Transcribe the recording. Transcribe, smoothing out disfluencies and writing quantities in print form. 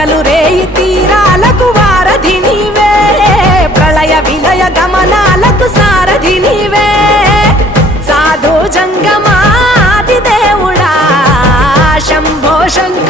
పగలు రేయి తీరాలకు వారధి నీవే, ప్రళయ విలయ గమనాలకు సారథి నీవే, సాధు జంగమాది దేవుడా శంభో శంకర